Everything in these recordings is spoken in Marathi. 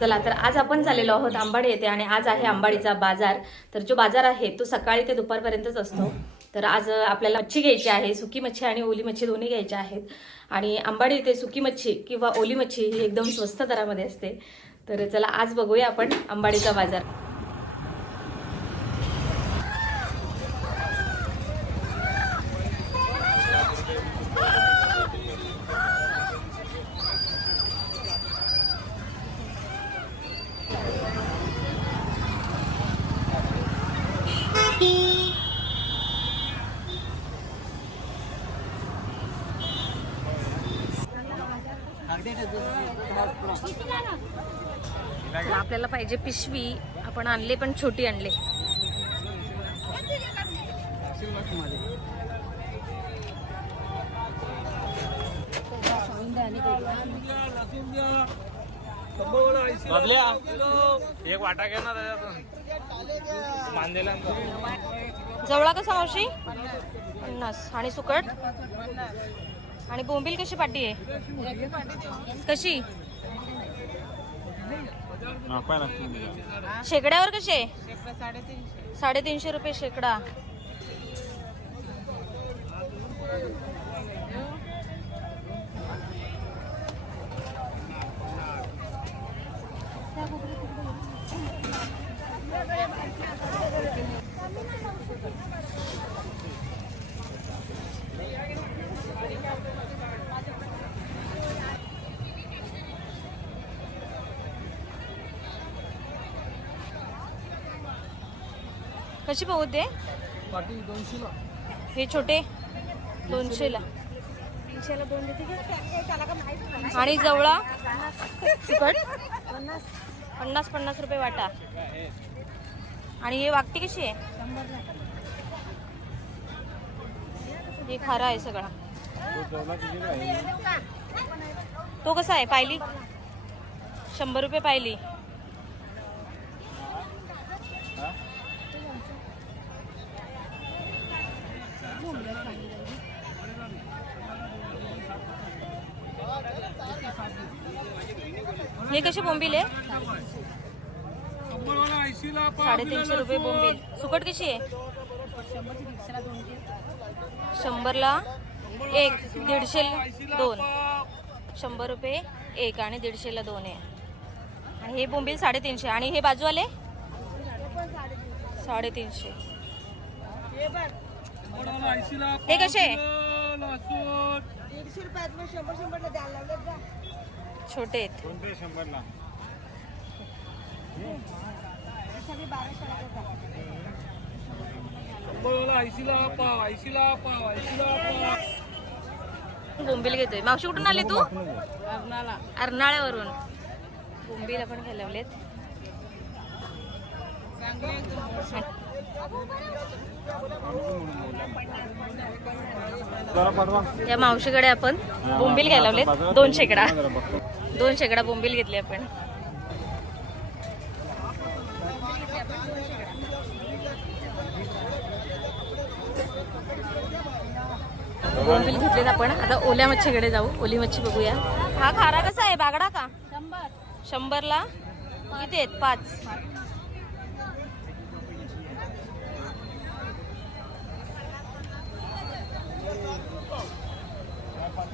चला तर आज आपण झालेलो आहोत आंबाडी येथे आणि आज आहे आंबाडीचा बाजार. तर जो बाजार आहे तो सकाळी ते दुपारपर्यंतच असतो. तर आज आपल्याला मच्छी घ्यायची आहे सुकी मच्छी आणि ओली मच्छी दोन्ही घ्यायच्या आहेत. आणि आंबाडी येथे सुकी मच्छी किंवा ओली मच्छी ही एकदम स्वस्त दरामध्ये असते. तर चला आज बघूया आपण आंबाडीचा बाजार. आपल्याला पाहिजे पिशवी. आपण आणले पण छोटी आणले. एक वाटा घे ना त्याच्यातून. जवळा कसा मावशी? पन्नास. आणि सुकट? आणि बोंबील कशी पाटी आहे? कशी? शेकड्यावर कशी आहे? साडेतीनशे रुपये शेकडा. कशी पाहू ते हे छोटे. दोनशेला. आणि जवळा? सुकट पन्नास. पन्नास रुपये वाटा. आणि हे वागटी कशी आहे? हे खारा आहे सगळा. तो कसा आहे? पायली शंभर रुपये पायली हे कसे बोंबील आहे? साडेतीनशे रुपये बोंबील. सुकट कशी आहे? शंभरला एक दीडशे दोन. शंभर रुपये एक आणि दीडशेला दोन आहे. आणि हे बोंबील साडेतीनशे. आणि हे बाजूवाले? साडेतीनशे. हे कसे? छोटे आहेत. बोंबील घेतोय. मावशी कुठून आली तू? अर्नाळ्यावरून. बोंबील आपण घालवलेत या मावशीकडे आपण बोंबील घालवलेत दोन शेकडा. दोन शेकडा बोंबील घेतले आपण. बोंबील घेतलेत आपण. आता ओल्या मच्छीकडे जाऊ. ओली मच्छी बघूया. हा खारा कसा आहे? बागडा का? शंभर. शंभरला? किती आहेत? पाच.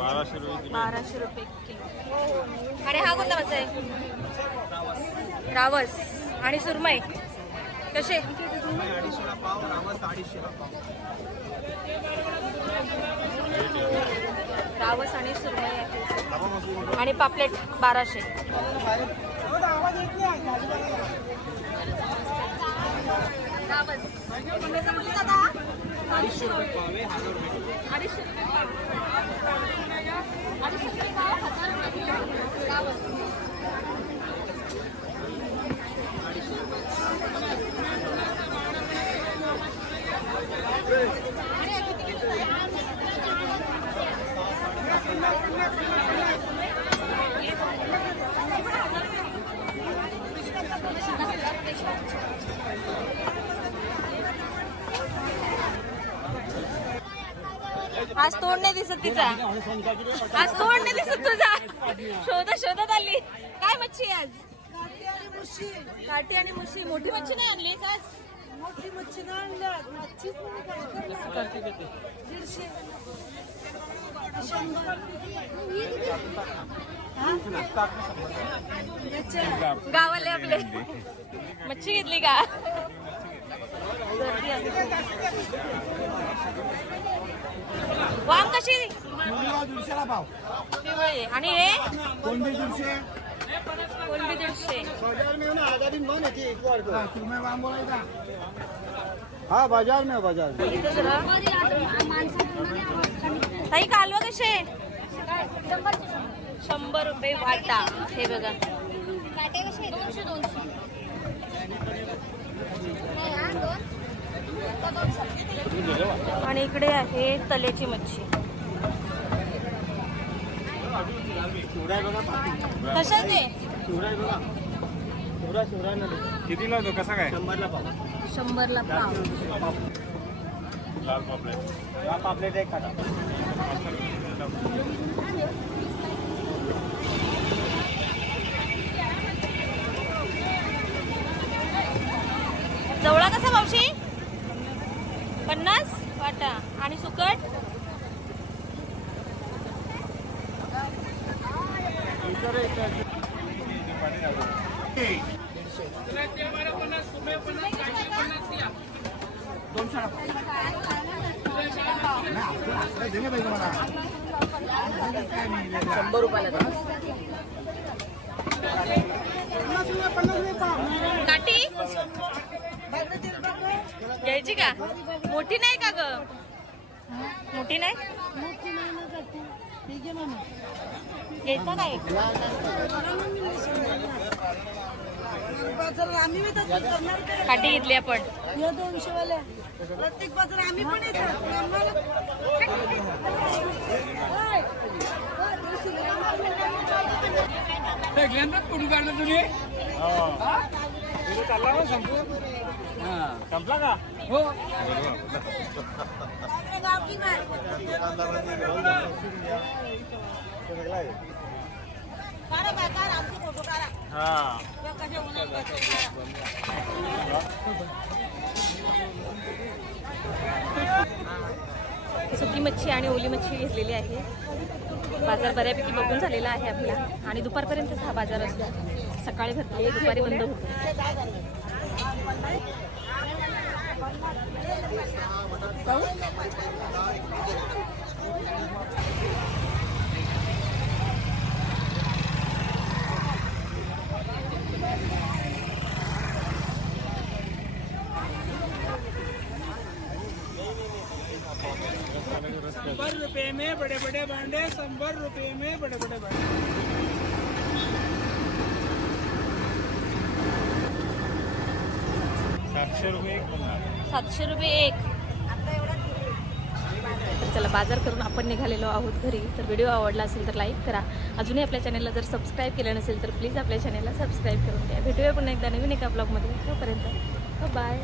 बाराशे रुपये बाराशे रुपये किलो. आणि हा कोणता मासा आहे? रावस. आणि सुरमई. कसे? रावस आणि सुरमई आणि पापलेट बाराशे. अडीचशे रुपये पाव. आहे हजार रुपये अडीचशे रुपये पाव अडीचशे रुपये पाव हजार रुपये किलो. आज तोंड नाही दिसत तिचा. आज तोंड नाही दिसत तुझा. शोधत शोधत आली काय मच्छी आज? काठी आणि मुशी. मोठी मच्छी नाही आणली आज? मोठी मच्छी नाही आणल्यात मच्छीच? दीडशे. गावाले आपले. मच्छी घेतली का. वाम कशी? दीडशेला पाव पिवळे आणि हे? कोणते दीडशे दीडशे सुरमई वाम बोलायचा. हा बाजार में बाजार में. इथं जरा. ताई कालवा कसे? शंभर रुपये वाटा. हे बघा. दोनशे दोनशे. आणि इकडे आहे तलेची मच्छी. शिवराय बघा कशा ते शिवराय बघा शिवराय शिवराय नदी किती लावतो कसा काय? शंभरला पाव. शंभरला पाव लाल पापलेट पापलेट एक खाता जवळा कसा मावशी? पन्नास वाटा. आणि सुकट? शंभर रुपयाला काठी? घ्यायची का? मोठी नाही का ग? मोठी नाही? घ्यायचा काय? काठी घेतली आपण. दोनशे वाल्या प्रत्येक बाजार आम्ही पण आम्हाला होय. होय, दोनशे चालला ना संपूर्ण? संपला का. हा. सुकी मच्छी आणि ओली मच्छी घेतलेली आहे बाजार बऱ्यापैकी बघून झालेला आहे आपला आणि दुपारपर्यंतच हा बाजार असतो सकाळी भरते दुपारी बंद होतो संबर रुपए में बड़े बड़े भांडे संबर रुपए में बड़े बड़े भांडे सातशे रुपये एक सातशे रुपये एक. चला बाजार करून आपण निघालेलो आहोत घरी. तर व्हिडिओ आवडला असेल तर लाईक करा. अजूनही आपल्या चॅनलला जर सबस्क्राईब केलं नसेल तर प्लीज आपल्या चॅनलला सबस्क्राईब करून द्या. भेटूया पुन्हा एकदा नवीन एका ब्लॉगमध्ये. तोपर्यंत बाय